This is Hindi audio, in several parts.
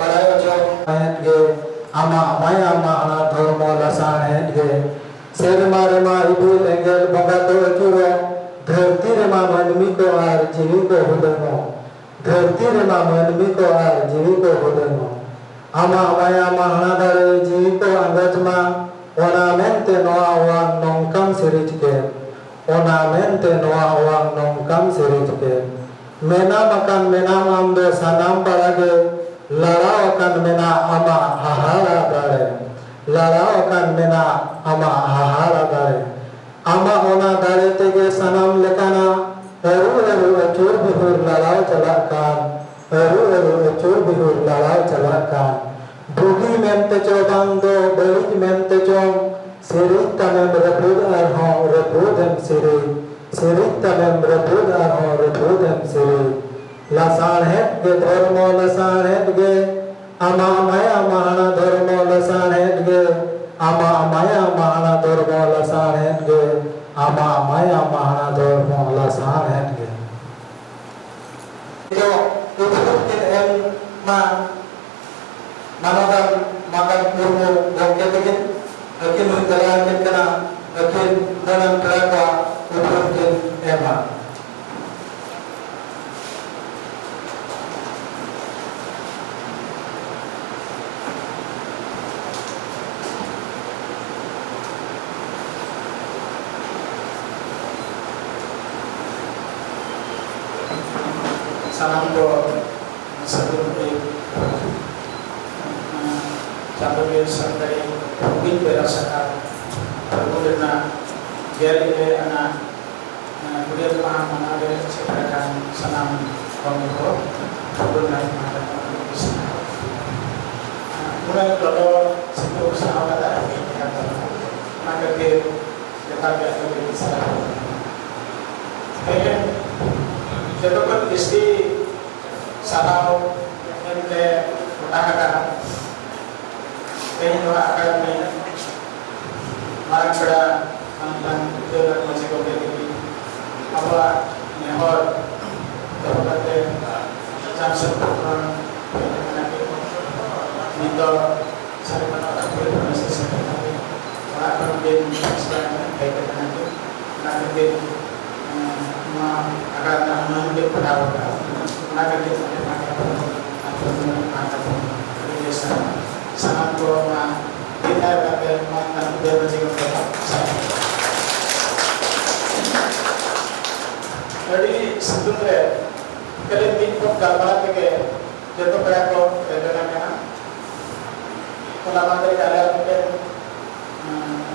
पढ़ाई जो है आमा माया माना धर्म लसान है सेरमा रेमा इबुल एंगल बंगा तो अचुरो धरती रेमा मनमी को आर जीवी को हुदनो धरती रेमा मनमी को आर जीवी को हुदनो आमा माया माना दारे जीवी को अंगजमा ओनामेंटे नोआ वांग नोंकम सिरिज के ओनामेंटे नोआ वांग नोंकम सिरिज के मेना मकान मेना मामदो सनाम पड़ागे लड़ाओ kan mena ama hahara dare lड़ाओ kan mena ama hahara dare ama ona dare tege sanam lekana eru acur bihur lड़ाओ calakan eru acur bihur lड़ाओ calakan bugi mente cobang do balik mente cong sirik tamem rebud arho rebudem sirik tamem rebud arho rebudem sirik लसान है के धर्म लसान है के आमा माया महाना धर्म लसान है के आमा माया महाना धर्म लसान है के आमा माया महाना धर्म लसान है के जो उत्पत्ति है मा मानवता makan kurmu bangke begin akin utara akin kana akin dalam keraka utpattin ema salam ko sebelum campur santri mungkin berasakan kemudian jadi anak kemudian paham mana sekarang salam komunikasi kemudian ada mulai kalau sebelum sahabat ada maka dia dapat lebih besar. Jatuh kan istri salau yang dia utarakan, ini akan marah pada mantan jalan masih kompetitif. Apa nehor dapat chance program itu cari mana orang masih sekali orang mungkin sekarang baik nanti nanti akan mengambil pendapat akan kita sangat berwarna kita pakai mantan dia masih jadi sebetulnya kalau minggu gambar ke jatuh berapa dengan kalau materi kalian mungkin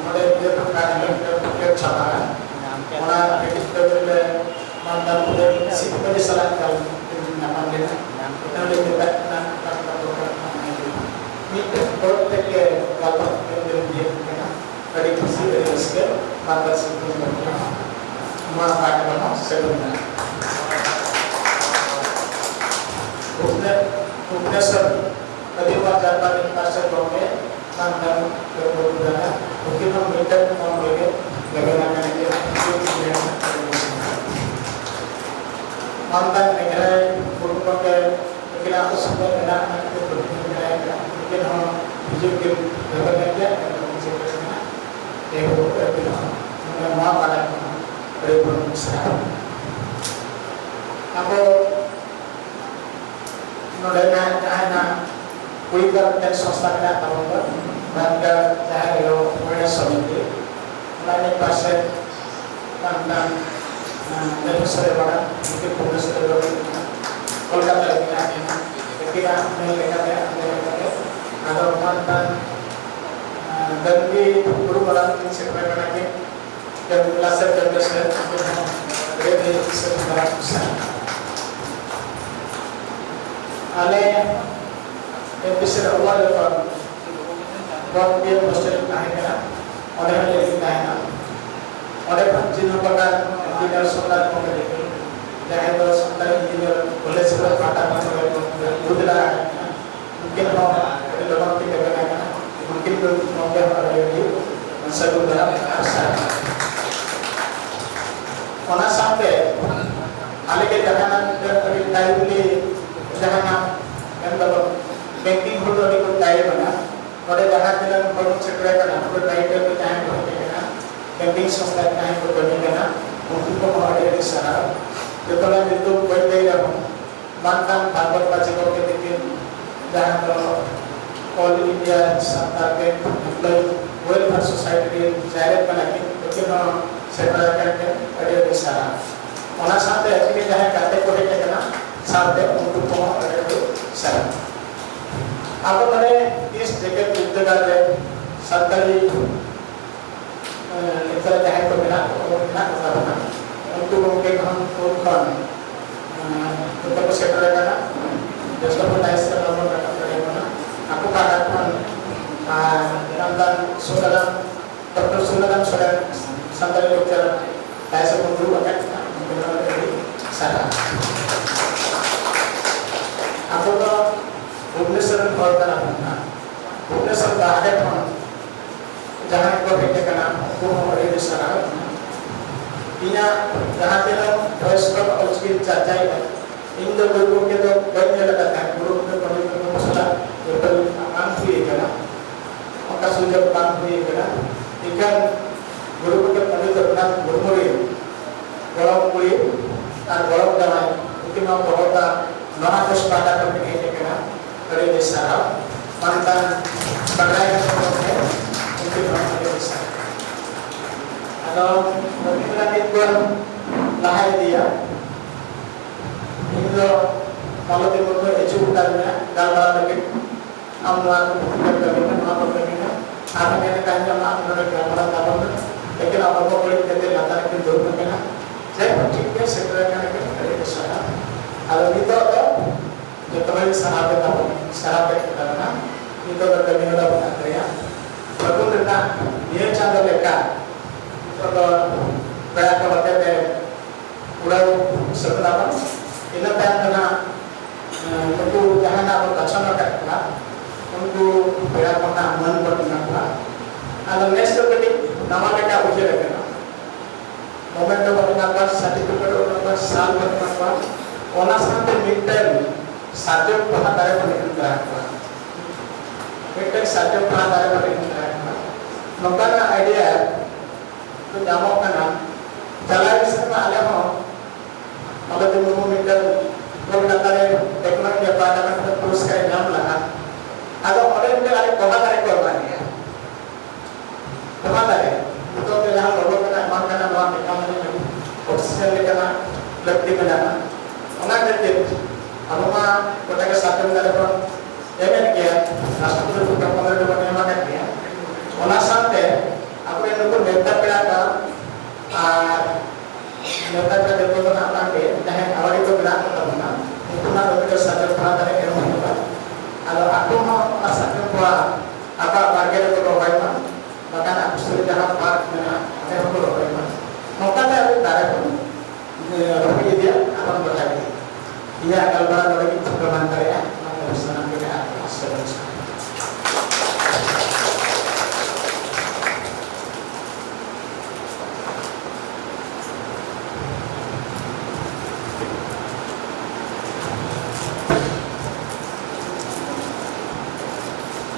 model dia terkait dengan cara orang kita boleh mantan boleh siapa disarankan nama dia kita boleh debatkan ini protek kalau yang dia dari kursi dari skill mantan sebelumnya mana pakai nama sebelumnya Bukti tadi wajar pada pasal domen mantan berbudaya mungkin meminta memiliki bagaimana dia mantan negara berbagai negara aku semua negara itu berbeda mungkin orang hijau berbeda itu berbeda semua pada berbeda besar aku mendengar cahaya kuliah dan swasta kita tahu bangga cahaya mulai seminggu mulai pasal mantan dan saya pada mungkin fokus terlalu Kolkata lagi ketika mereka ada mantan dan di perubahan sekarang lagi dan laser dan laser berada di sekitar pusat. Alih episode awal lepas bahawa dia mesti tahan oleh yang lebih tahan oleh penjinak bakar engineer solar mengenai jahit solar engineer boleh sebut kata mudah mungkin mau dalam tiga bulan mungkin mau ada lagi masa dalam asal mana sampai alih ke jangan dari jahanam yang dalam banking ho to ko dai bana ode jaha tilang ko sekre kana ko dai te ko time ko kana banking संस्था time ko bani kana unku ko ode sara jotala bintu ko dai ra mantan bhagat pachiko ke dikin jaha to all India Santal Bank Employee Welfare Society जाहिर बना के कितना सेटल करके अड़े दिशारा ओना साथे एक्चुअली जहाँ काटे को है क्या ना साथे उनको को अड़े दिशारा आप मैंने इस जगह उद्योग के सरकारी इधर जहाँ को बिना करना उनको उनके हम फोन कौन उनको को सेटल करना जिसको पता है इसका नाम करना आपको काटा कौन dan saudara Dr. Sundaram saudara Santali Dokter Daisa Mundu akan menggunakan dari sana. Aku to Bhubaneswar call kara na. Bhubaneswar bahare pon jahan ko bete kana ko hore di sana. Inya jahan tela voice ko alski chachai hai. Indo guru ke to ganya lagata hai. Guru ke poni ko masala betul aman hui kana. maka sudah panggil kena ikan guru ke pandit terkenal gurmuri golong kulit dan golong damai itu mau bahwa nama pada kami ini kena dari desa mantan badai kami untuk nama desa atau bagaimana itu lahir dia ini kalau timur itu ecu utarnya dalam lagi amlan kami apa kami apa yang kanya mak menurut gambaran dalam लेकिन आप लोगों को कहते लाता है कि दूर में ना जब ठीक है सेक्टर का नहीं करे तो सारा अगर नहीं तो जो तुम्हारी सराबे का सराबे का ना नहीं तो कभी नहीं बना करेगा बगुन ना ये चांद लेका तो बड़ा का बता दे पूरा सब ना इन टाइम ना उनको जहाँ ना वो अच्छा ना करना उनको बड़ा करना मन करना अगर नेक्स्ट कभी nama mereka ujian mereka, momen itu mengenai sertifikat mengenai saal mengenai, orang sampai minta sarjana pengadara mengenai, minta sarjana pengadara mengenai, mengapa idea itu jamak kan, jalan semua ada mau, kalau tu mau minta, kalau kata teknologi apa ada terus kaya jam lah, agak orang minta ada pengadara korban ya. Kemana ya? Itu yang logo kena makanan luar di kamar ini, oksigen di kena lebih benar. Orang jadi, apa mah kita ke satu negara pun, ya kan dia, nasib itu bukan pengaruh dengan yang makan dia. Orang santai, aku yang nunggu neta berapa, neta berapa itu kan apa dia, dah awal itu berapa teman, itu nak lebih ke satu pengaruh dari yang mana. Kalau aku mau satu buah apa